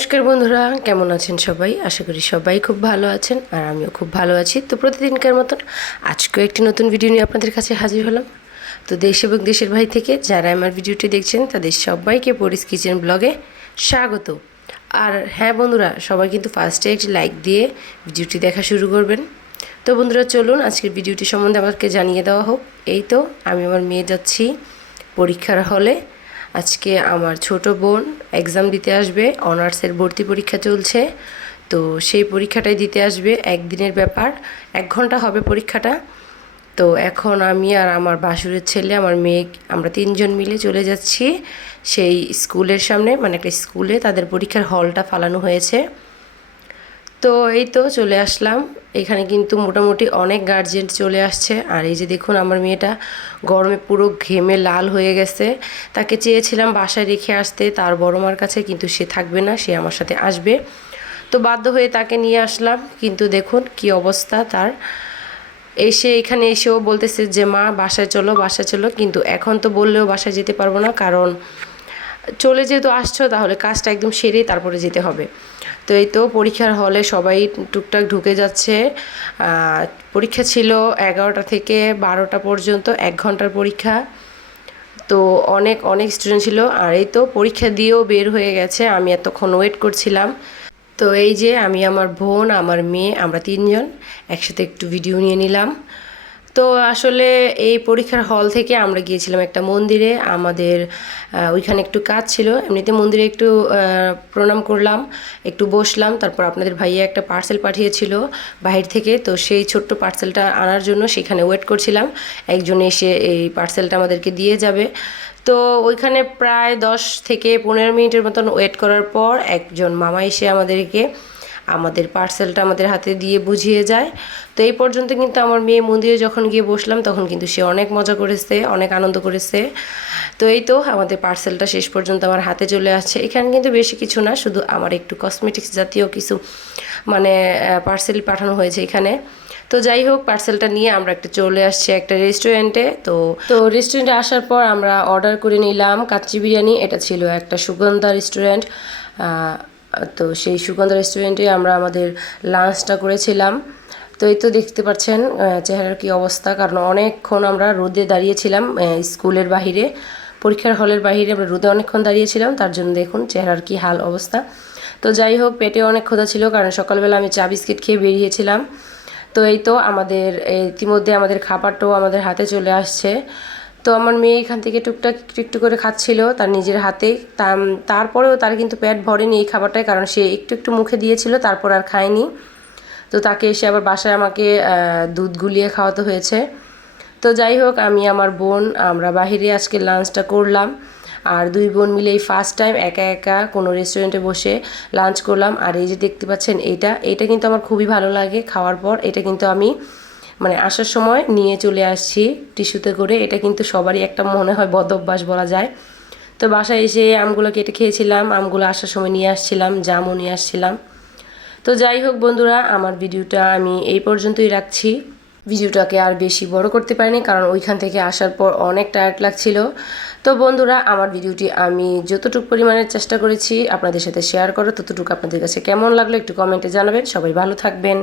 নমস্কার বন্ধুরা, কেমন আছেন সবাই? আশা করি সবাই খুব ভালো আছেন আর আমিও খুব ভালো আছি। তো প্রতিদিনকার মতন আজকেও একটি নতুন ভিডিও নিয়ে আপনাদের কাছে হাজির হলাম। তো দেশ এবং দেশের ভাই থেকে যারা আমার ভিডিওটি দেখছেন, তাদের সবাইকে পরিস কিচেন ব্লগে স্বাগত। আর হ্যাঁ বন্ধুরা, সবাই কিন্তু ফার্স্টে একটি লাইক দিয়ে ভিডিওটি দেখা শুরু করবেন। তো বন্ধুরা, চলুন আজকের ভিডিওটি সম্বন্ধে আমাকে জানিয়ে দেওয়া হোক। এই তো, আমি আমার মেয়ে যাচ্ছি পরীক্ষার হলে আজকে আমার ছোট বোন এক্সাম দিতে আসবে অনার্সের ভর্তি পরীক্ষা চলছে। তো সেই পরীক্ষাটাই দিতে আসবে, একদিনের ব্যাপার, এক ঘণ্টা হবে পরীক্ষাটা। তো এখন আমি আর আমার বাসুরের ছেলে, আমার মেয়ে, আমরা তিনজন মিলে চলে যাচ্ছি। সেই স্কুলের সামনে মানে একটা স্কুলে তাদের পরীক্ষার হলটা ফালানো হয়েছে। তো এই তো চলে আসলাম। এখানে কিন্তু মোটামুটি অনেক গার্জেন চলে আসছে। আর এই যে দেখুন আমার মেয়েটা গরমে পুরো ঘেমে লাল হয়ে গেছে। তাকে চেয়েছিলাম বাসায় রেখে আসতে, তার বড় মার কাছে কিন্তু সে থাকবে না, সে আমার সাথে আসবে। তো বাধ্য হয়ে তাকে নিয়ে আসলাম। কিন্তু দেখুন কি অবস্থা তার। এসে এখানে এসেও বলতেছে যে, মা, বাসায় চলো বাসায় চলো। কিন্তু এখন তো বললেও বাসায় যেতে পারব না। কারণ চলে যেহেতু আসছো, তাহলে কাজটা একদম সেরেই তারপরে যেতে হবে। তো এই তো পরীক্ষার হলে সবাই টুকটাক ঢুকে যাচ্ছে। পরীক্ষা ছিল এগারোটা থেকে বারোটা পর্যন্ত, এক ঘণ্টার পরীক্ষা। তো অনেক অনেক স্টুডেন্ট ছিল। আর এই তো পরীক্ষা দিয়েও বের হয়ে গেছে। আমি এতক্ষণ ওয়েট করছিলাম। তো এই যে আমি, আমার বোন, আমার মেয়ে, আমরা তিনজন একসাথে একটু ভিডিও নিয়ে নিলাম। তো আসলে এই পরীক্ষার হল থেকে আমরা গিয়েছিলাম একটা মন্দিরে, আমাদের ওইখানে একটু কাজ ছিল, এমনিতে মন্দিরে একটু প্রণাম করলাম, একটু বসলাম, তারপর আপনাদের ভাইয়া একটা পার্সেল পাঠিয়েছিল বাহির থেকে, তো সেই ছোট্ট পার্সেলটা আনার জন্য সেখানে ওয়েট করছিলাম, একজন এসে এই পার্সেলটা আমাদেরকে দিয়ে যাবে। তো ওইখানে প্রায় দশ থেকে পনেরো মিনিটের মতন ওয়েট করার পর একজন মামা এসে আমাদেরকে আমাদের পার্সেলটা আমাদের হাতে দিয়ে বুঝিয়ে যায়। তো এই পর্যন্ত কিন্তু আমার মেয়ে মন্দিরে যখন গিয়ে বসলাম, তখন কিন্তু সে অনেক মজা করেছে, অনেক আনন্দ করেছে। তো এই তো আমাদের পার্সেলটা শেষ পর্যন্ত আমার হাতে চলে আসছে। এখানে কিন্তু বেশি কিছু না, শুধু আমার একটু কসমেটিক্স জাতীয় কিছু মানে পার্সেল পাঠানো হয়েছে এখানে। তো যাই হোক পার্সেলটা নিয়ে আমরা একটা চলে আসছি একটা রেস্টুরেন্টে তো তো রেস্টুরেন্টে আসার পর আমরা অর্ডার করে নিলাম কাচ্চি বিরিয়ানি। এটা ছিল একটা সুগন্ধা রেস্টুরেন্ট তো সেই সুগন্ধা রেস্টুরেন্টে আমরা আমাদের লাঞ্চটা করেছিলাম। তো এই তো দেখতে পাচ্ছেন চেহারার কি অবস্থা, কারণ অনেকক্ষণ আমরা রোদে দাঁড়িয়েছিলাম স্কুলের বাহিরে, পরীক্ষার হলের বাহিরে আমরা রোদে অনেকক্ষণ দাঁড়িয়েছিলাম, তার জন্য দেখুন চেহারার কি হাল অবস্থা। তো যাই হোক, পেটে অনেক ক্ষোধা ছিল, কারণ সকালবেলা আমি চা বিস্কিট খেয়ে বেরিয়েছিলাম। তো এই তো আমাদের, ইতিমধ্যে আমাদের খাবারটাও আমাদের হাতে চলে আসছে। তো আমার মেয়ে এখান থেকে টুকটাক একটু একটু করে খাচ্ছিল তার নিজের হাতে। তারপরেও তার কিন্তু পেট ভরেনি এই খাবারটাই, কারণ সে একটু একটু মুখে দিয়েছিল, তারপর আর খায়নি। তো তাকে এসে আবার বাসায় আমাকে দুধ গুলিয়ে খাওয়াতে হয়েছে। তো যাই হোক, আমি আমার বোন, আমরা বাহিরে আজকে লাঞ্চটা করলাম। আর দুই বোন মিলে এই ফার্স্ট টাইম একা একা কোনো রেস্টুরেন্টে বসে লাঞ্চ করলাম। আর এই যে দেখতে পাচ্ছেন, এইটা এটা কিন্তু আমার খুবই ভালো লাগে খাওয়ার পর। এটা কিন্তু আমি মানে আসার সময় নিয়ে চলে আসছি টিস্যুতে করে। এটা কিন্তু সবারই একটা মনে হয় বদ অভ্যাস বলা যায়। তো বাসায় এসে আমগুলো কেটে খেয়েছিলাম, আমগুলো আসার সময় নিয়ে আসছিলাম, জামও নিয়ে আসছিলাম। তো যাই হোক বন্ধুরা, আমার ভিডিওটা আমি এই পর্যন্তই রাখছি। ভিডিওটাকে আর বেশি বড় করতে পারিনি, কারণ ওইখান থেকে আসার পর অনেক টায়ার্ড লাগছিল। তো বন্ধুরা, আমার ভিডিওটি আমি যতটুকু পরিমাণের চেষ্টা করেছি, আপনাদের সাথে শেয়ার করো ততটুকু আপনাদের কাছে কেমন লাগল একটু কমেন্টে জানাবেন। সবাই ভালো থাকবেন।